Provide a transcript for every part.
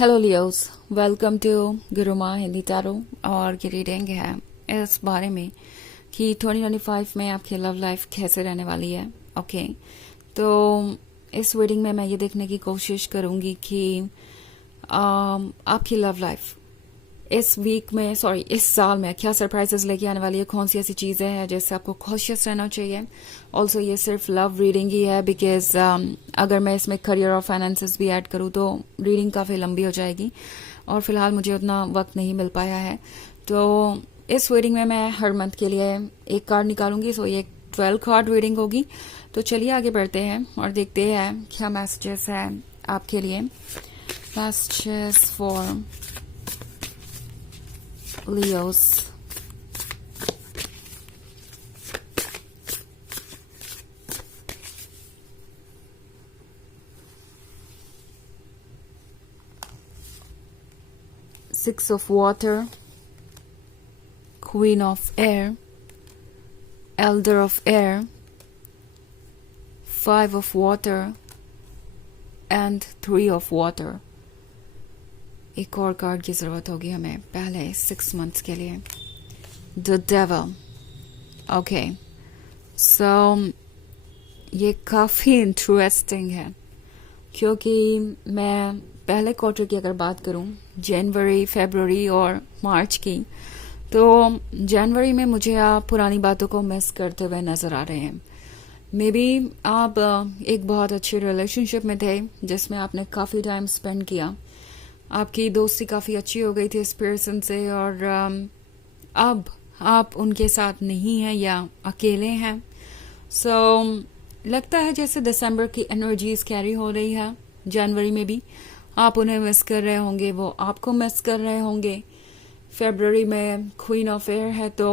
Hello Leos, welcome to Guruma Hindi tarot. और ये reading है इस बारे में कि 2025 में आपकी लव लाइफ कैसे रहने वाली है। ओके, तो इस रीडिंग में मैं ये देखने की कोशिश करूंगी कि आपकी लव लाइफ इस वीक में इस साल में क्या सरप्राइजेस लेके आने वाली है, कौन सी ऐसी चीज़ें हैं जिससे आपको कॉशियस रहना चाहिए। ऑल्सो ये सिर्फ लव रीडिंग ही है बिकॉज अगर मैं इसमें करियर और फाइनेंसेस भी ऐड करूँ तो रीडिंग काफ़ी लंबी हो जाएगी और फिलहाल मुझे उतना वक्त नहीं मिल पाया है। तो इस रीडिंग में मैं हर मंथ के लिए एक कार्ड निकालूंगी। सो ये 12 कार्ड रीडिंग होगी। तो चलिए आगे बढ़ते हैं और देखते हैं क्या मैसेजेस है आपके लिए। Messages for Leos. Six of Water, Queen of Air, Elder of Air, Five of Water, and Three of Water. एक और कार्ड की जरूरत होगी हमें पहले 6 मंथ्स के लिए। The devil. ओके, सो ये काफ़ी इंटरेस्टिंग है क्योंकि मैं पहले क्वार्टर की अगर बात करूं, जनवरी, फरवरी और मार्च की, तो जनवरी में मुझे आप पुरानी बातों को मिस करते हुए नज़र आ रहे हैं। मे बी आप एक बहुत अच्छे रिलेशनशिप में थे जिसमें आपने काफ़ी टाइम स्पेंड किया, आपकी दोस्ती काफ़ी अच्छी हो गई थी इस पर्सन से और अब आप उनके साथ नहीं हैं या अकेले हैं। सो लगता है जैसे दिसंबर की एनर्जीज कैरी हो रही है, जनवरी में भी आप उन्हें मिस कर रहे होंगे, वो आपको मिस कर रहे होंगे। फरवरी में क्वीन ऑफ एयर है तो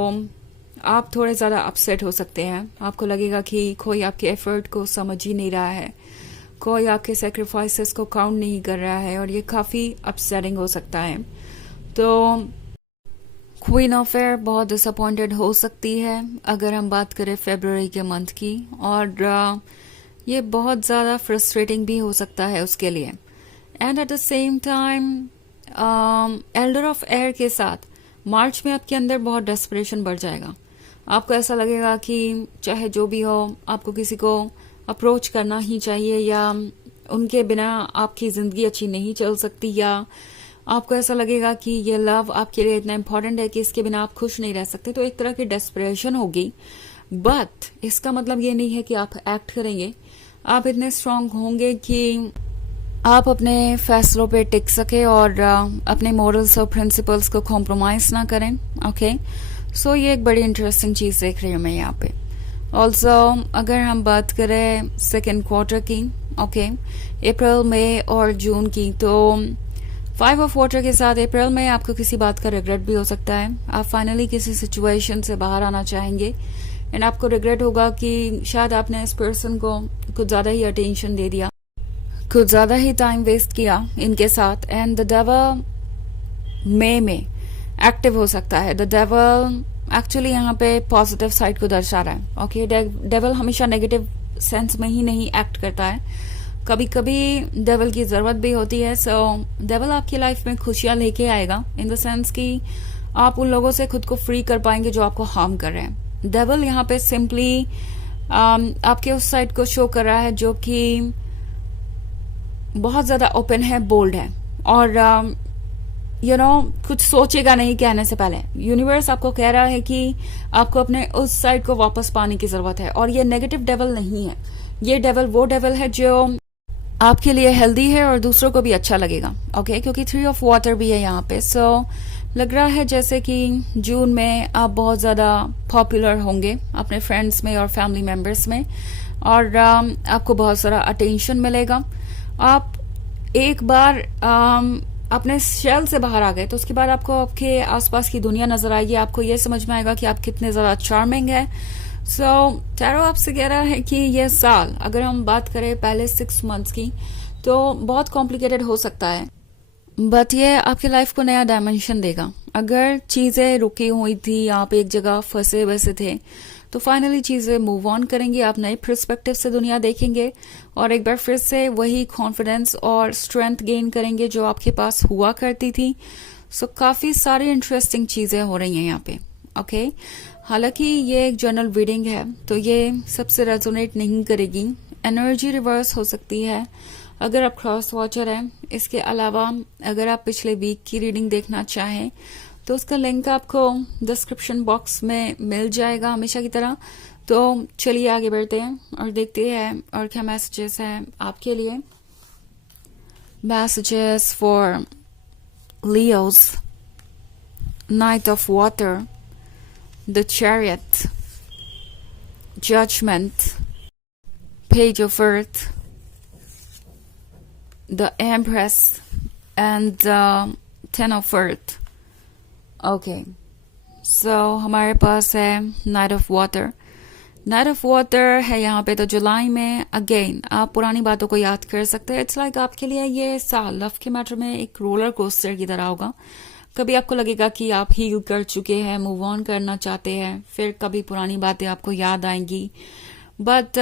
आप थोड़े ज़्यादा अपसेट हो सकते हैं। आपको लगेगा कि कोई आपके एफर्ट को समझ ही नहीं रहा है, कोई आपके सेक्रीफाइसेस को काउंट नहीं कर रहा है और ये काफ़ी अपसेटिंग हो सकता है। तो क्वीन ऑफ एयर बहुत डिसअपॉइंटेड हो सकती है अगर हम बात करें फरवरी के मंथ की, और ये बहुत ज़्यादा फ्रस्ट्रेटिंग भी हो सकता है उसके लिए। And at the same time Elder of air के साथ मार्च में आपके अंदर बहुत डेस्परेशन बढ़ जाएगा। आपको ऐसा लगेगा कि चाहे जो भी हो आपको किसी को अप्रोच करना ही चाहिए, या उनके बिना आपकी ज़िंदगी अच्छी नहीं चल सकती, या आपको ऐसा लगेगा कि ये लव आपके लिए इतना इम्पोर्टेंट है कि इसके बिना आप खुश नहीं रह सकते। तो एक तरह की डेस्परेशन होगी, बट इसका मतलब ये नहीं है कि आप एक्ट करेंगे। आप इतने स्ट्रांग होंगे कि आप अपने फैसलों पे टिक सके और अपने मॉरल्स और प्रिंसिपल्स को कॉम्प्रोमाइज़ ना करें। ओके, सो ये एक बड़ी इंटरेस्टिंग चीज़ देख रही हूँ मैं यहाँ पे। ऑल्सो अगर हम बात करें सेकेंड क्वार्टर की, ओके, अप्रैल, मई और जून की, तो 5 ऑफ वाटर के साथ अप्रैल में आपको किसी बात का रिग्रेट भी हो सकता है। आप फाइनली किसी सिचुएशन से बाहर आना चाहेंगे एंड आपको रिग्रेट होगा कि शायद आपने इस पर्सन को कुछ ज़्यादा ही अटेंशन दे दिया, कुछ ज़्यादा ही टाइम वेस्ट किया इनके साथ। एंड द डेविल मई में एक्टिव हो सकता है। द डेविल एक्चुअली यहाँ पे पॉजिटिव साइड को दर्शा रहा है। ओके, डेविल हमेशा नेगेटिव सेंस में ही नहीं एक्ट करता है, कभी कभी डेविल की ज़रूरत भी होती है। सो डेविल आपकी लाइफ में खुशियाँ लेके आएगा इन द सेंस कि आप उन लोगों से खुद को फ्री कर पाएंगे जो आपको हार्म कर रहे हैं। डेविल यहाँ पे सिंपली आपके उस साइड को शो कर रहा है जो कि बहुत ज़्यादा ओपन है, बोल्ड है और कुछ सोचेगा नहीं कहने से पहले। यूनिवर्स आपको कह रहा है कि आपको अपने उस साइड को वापस पाने की जरूरत है। और ये नेगेटिव डेविल नहीं है, ये डेविल वो डेविल है जो आपके लिए हेल्दी है और दूसरों को भी अच्छा लगेगा। ओके, क्योंकि 3 ऑफ वाटर भी है यहाँ पे। सो लग रहा है जैसे कि जून में आप बहुत ज़्यादा पॉपुलर होंगे अपने फ्रेंड्स में और फैमिली मेम्बर्स में, और आपको बहुत सारा अटेंशन मिलेगा। आप एक बार अपने शेल से बाहर आ गए तो उसके बाद आपको आपके आसपास की दुनिया नजर आएगी, आपको ये समझ में आएगा कि आप कितने ज़्यादा चार्मिंग है। सो टैरो आपसे कह रहा है कि यह साल अगर हम बात करें पहले 6 मंथ्स की तो बहुत कॉम्प्लिकेटेड हो सकता है, बट ये आपकी लाइफ को नया डायमेंशन देगा। अगर चीज़ें रुकी हुई थी, आप एक जगह फंसे वैसे थे, तो फाइनली चीज़ें मूव ऑन करेंगी, आप नए पर्सपेक्टिव से दुनिया देखेंगे और एक बार फिर से वही कॉन्फिडेंस और स्ट्रेंथ गेन करेंगे जो आपके पास हुआ करती थी। सो काफ़ी सारी इंटरेस्टिंग चीज़ें हो रही हैं यहाँ पे। ओके, हालांकि ये एक जनरल रीडिंग है तो ये सबसे रेजोनेट नहीं करेगी, एनर्जी रिवर्स हो सकती है अगर आप क्रॉस वॉचर हैं। इसके अलावा अगर आप पिछले वीक की रीडिंग देखना चाहें तो उसका लिंक आपको डिस्क्रिप्शन बॉक्स में मिल जाएगा हमेशा की तरह। तो चलिए आगे बढ़ते हैं और देखते हैं और क्या मैसेजेस हैं आपके लिए। Messages for Leos, knight of water, the chariot, judgement, page of earth, the empress and the 10 of earth. Okay, so हमारे पास है knight of water. Knight of water है यहाँ पे तो जुलाई में अगेन आप पुरानी बातों को याद कर सकते हैं। इट्स लाइक आपके लिए ये साल लव के मैटर में एक रोलर कोस्टर की तरह होगा। कभी आपको लगेगा कि आप हील कर चुके हैं, मूव ऑन करना चाहते हैं, फिर कभी पुरानी बातें आपको याद आएंगी। बट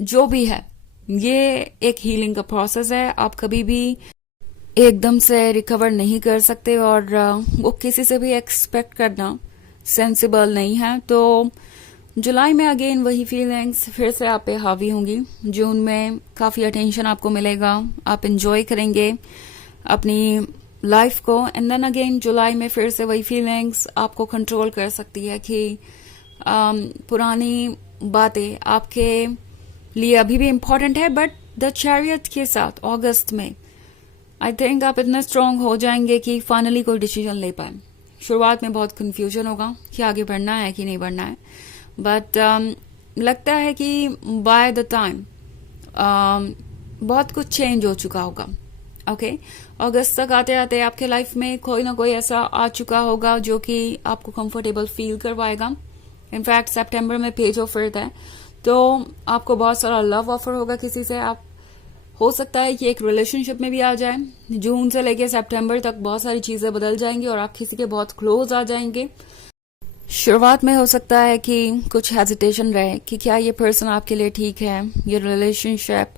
जो भी है ये एक हीलिंग का प्रोसेस है। आप कभी भी एकदम से रिकवर नहीं कर सकते और वो किसी से भी एक्सपेक्ट करना सेंसिबल नहीं है। तो जुलाई में अगेन वही फीलिंग्स फिर से आप पे हावी होंगी। जून में काफ़ी अटेंशन आपको मिलेगा, आप इंजॉय करेंगे अपनी लाइफ को। एंड देन अगेन जुलाई में फिर से वही फीलिंग्स आपको कंट्रोल कर सकती है कि पुरानी बातें आपके लिए अभी भी इम्पोर्टेंट है। बट द चैरियट के साथ अगस्त में आई थिंक आप इतने स्ट्रांग हो जाएंगे कि फाइनली कोई डिसीजन ले पाए। शुरुआत में बहुत कंफ्यूजन होगा कि आगे बढ़ना है कि नहीं बढ़ना है, बट लगता है कि बाय द टाइम बहुत कुछ चेंज हो चुका होगा। ओके, अगस्त तक आते आते आपके लाइफ में कोई ना कोई ऐसा आ चुका होगा जो कि आपको कंफर्टेबल फील करवाएगा। इनफैक्ट सितंबर में पेज ऑफ अर्थ है तो आपको बहुत सारा लव ऑफर होगा किसी से। आप हो सकता है कि एक रिलेशनशिप में भी आ जाए। जून से लेके सितंबर तक बहुत सारी चीजें बदल जाएंगी और आप किसी के बहुत क्लोज आ जाएंगे। शुरुआत में हो सकता है कि कुछ हेजिटेशन रहे कि क्या ये पर्सन आपके लिए ठीक है, ये रिलेशनशिप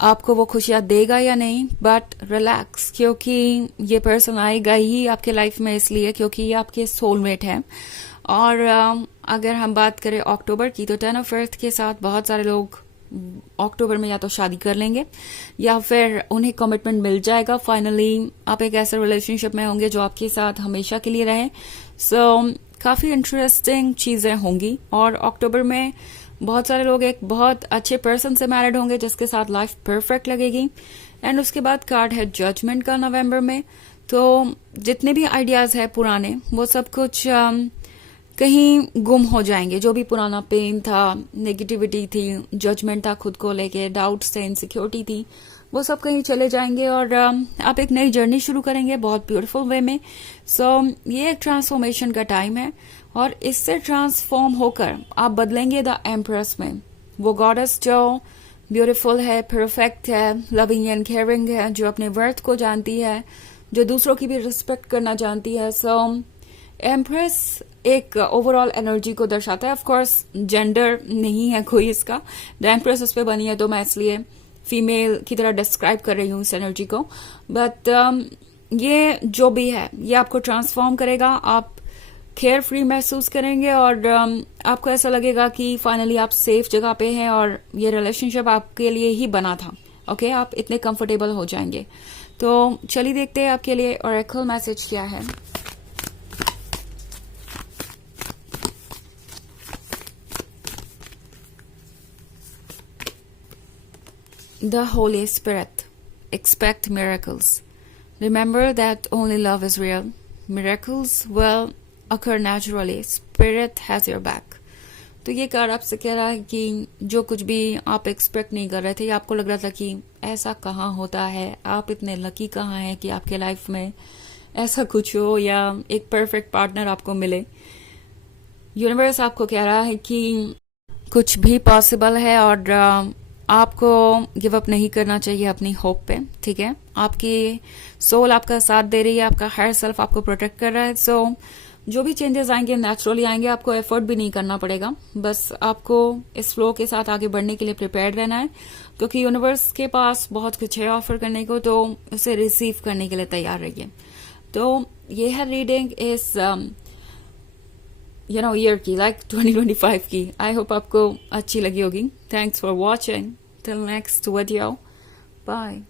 आपको वो खुशियां देगा या नहीं। बट रिलैक्स, क्योंकि ये पर्सन आएगा ही आपके लाइफ में इसलिए क्योंकि ये आपके सोलमेट है। और अगर हम बात करें अक्टूबर की तो 10 ऑफ अर्थ के साथ बहुत सारे लोग अक्टूबर में या तो शादी कर लेंगे या फिर उन्हें कमिटमेंट मिल जाएगा। फाइनली आप एक ऐसे रिलेशनशिप में होंगे जो आपके साथ हमेशा के लिए रहे। सो काफी इंटरेस्टिंग चीजें होंगी और अक्टूबर में बहुत सारे लोग एक बहुत अच्छे पर्सन से मैरिड होंगे जिसके साथ लाइफ परफेक्ट लगेगी। एंड उसके बाद कार्ड है जजमेंट का नवंबर में। तो जितने भी आइडियाज है पुराने वो सब कुछ कहीं गुम हो जाएंगे। जो भी पुराना पेन था, नेगेटिविटी थी, जजमेंट था खुद को लेके, डाउट्स थे, इनसिक्योरिटी थी, वो सब कहीं चले जाएंगे और आप एक नई जर्नी शुरू करेंगे बहुत ब्यूटीफुल वे में। सो ये एक ट्रांसफॉर्मेशन का टाइम है और इससे ट्रांसफॉर्म होकर आप बदलेंगे द एम्प्रेस में। वो गॉडेस जो ब्यूटीफुल है, परफेक्ट है, लविंग एंड केयरिंग है, जो अपने वर्थ को जानती है, जो दूसरों की भी रिस्पेक्ट करना जानती है। सो एम्प्रेस एक ओवरऑल एनर्जी को दर्शाता है। ऑफ कोर्स जेंडर नहीं है कोई इसका, द एम्प्रेस उस पर बनी है तो मैं इसलिए फीमेल की तरह डिस्क्राइब कर रही हूँ इस एनर्जी को। बट ये जो भी है ये आपको ट्रांसफॉर्म करेगा। आप केयर फ्री महसूस करेंगे और आपको ऐसा लगेगा कि फाइनली आप सेफ जगह पे हैं और ये रिलेशनशिप आपके लिए ही बना था। ओके, आप इतने कंफर्टेबल हो जाएंगे। तो चलिए देखते हैं आपके लिए ओरेकल मैसेज क्या है। The Holy Spirit. Expect miracles. Remember that only love is real. Miracles will occur naturally. Spirit has your back. तो ये कार्ड आपसे कह रहा है कि जो कुछ भी आप एक्सपेक्ट नहीं कर रहे थे, आपको लग रहा था कि ऐसा कहाँ होता है, आप इतने लकी कहाँ हैं कि आपके लाइफ में ऐसा कुछ हो या एक परफेक्ट पार्टनर आपको मिले। यूनिवर्स आपको कह रहा है कि कुछ भी पॉसिबल है और आपको गिव अप नहीं करना चाहिए अपनी होप पे। ठीक है, आपकी सोल आपका साथ दे रही है, आपका हायर सेल्फ आपको प्रोटेक्ट कर रहा है। सो जो भी चेंजेस आएंगे नेचुरली आएंगे, आपको एफर्ट भी नहीं करना पड़ेगा, बस आपको इस फ्लो के साथ आगे बढ़ने के लिए प्रिपेयर्ड रहना है, क्योंकि यूनिवर्स के पास बहुत कुछ है ऑफर करने को, तो उसे रिसीव करने के लिए तैयार रहिए। तो ये है रीडिंग इस ईयर की, लाइक 2025 की। आई होप आपको अच्छी लगी होगी। Thanks for watching, till next video, bye.